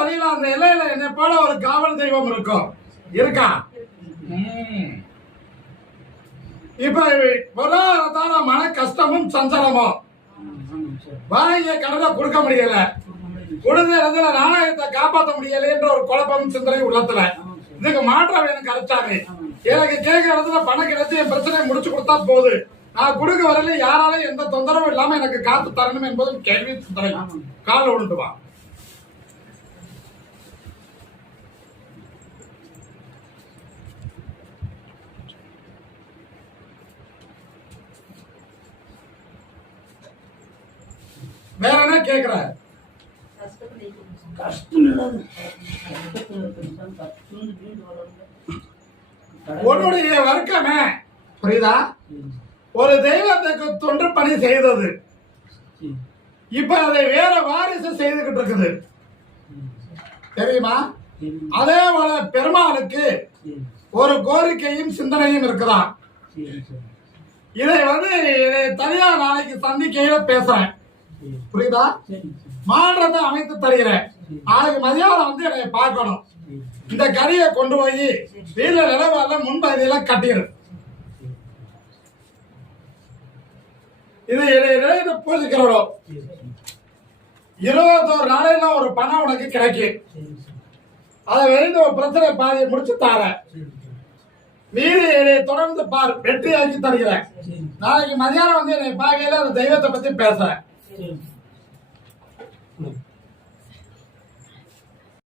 வழியில அந்த இலையில என்னை போல ஒரு காவல் தெய்வம் இருக்கும். இருக்கா? இப்ப பொருளாதாரத்தால மன கஷ்டமும் சஞ்சலமும். வாங்கிய கடனை கொடுக்க முடியல. கொடுத்த இடத்துல நாணயத்தை காப்பாற்ற முடியலன்ற ஒரு குழப்பம் சிந்தனை உள்ளத்துல. இதுக்கு மாற்றம் வேணும் கரெக்டாவே எனக்கு கேட்கிற இடத்துல பணம் கிடைச்சி என் பிரச்சனையை முடிச்சு கொடுத்தா போகுது நான் கொடுக்க வரல யாராலையும் எந்த தொந்தரவும் இல்லாம எனக்கு காத்து தரணும் என்பதும் கேள்வி சிந்தனை. கால் உண்டுவான் வேற என்ன கேக்குற கஷ்டம் உன்னுடைய வர்க்கமே புரியுதா? ஒரு தெய்வத்துக்கு தொன்று பணி செய்தது. இப்ப அதை வேற வாரிசு செய்துகிட்டு இருக்குது. தெரியுமா? அதே போல பெருமாளுக்கு ஒரு கோரிக்கையும் சிந்தனையும் இருக்குதா இதை வந்து இதை தனியா நாளைக்கு சந்திக்கையில பேசுறேன். புரியுதா? மாற்றத்தை அமைத்து தருகிறேன் நாளைக்கு மதியானம் வந்து என்னை பார்க்கணும். இந்த கறியை கொண்டு போய் வீட்டுல நிலவால முன்பகுதியில கட்டிடு. இது இடையில பூஜிக்கிறோம் இருபத்தோரு நாளையில ஒரு பணம் உனக்கு கிடைக்கும் அதை வெளிந்து ஒரு பிரச்சனை பாதியை முடிச்சு தாரேன். மீதி என்னை தொடர்ந்து பார் வெற்றி ஆக்கி தருகிறேன் நாளைக்கு மதியானம் வந்து என்னை பார்க்கையில அந்த தெய்வத்தை பத்தி பேசுறேன். Good.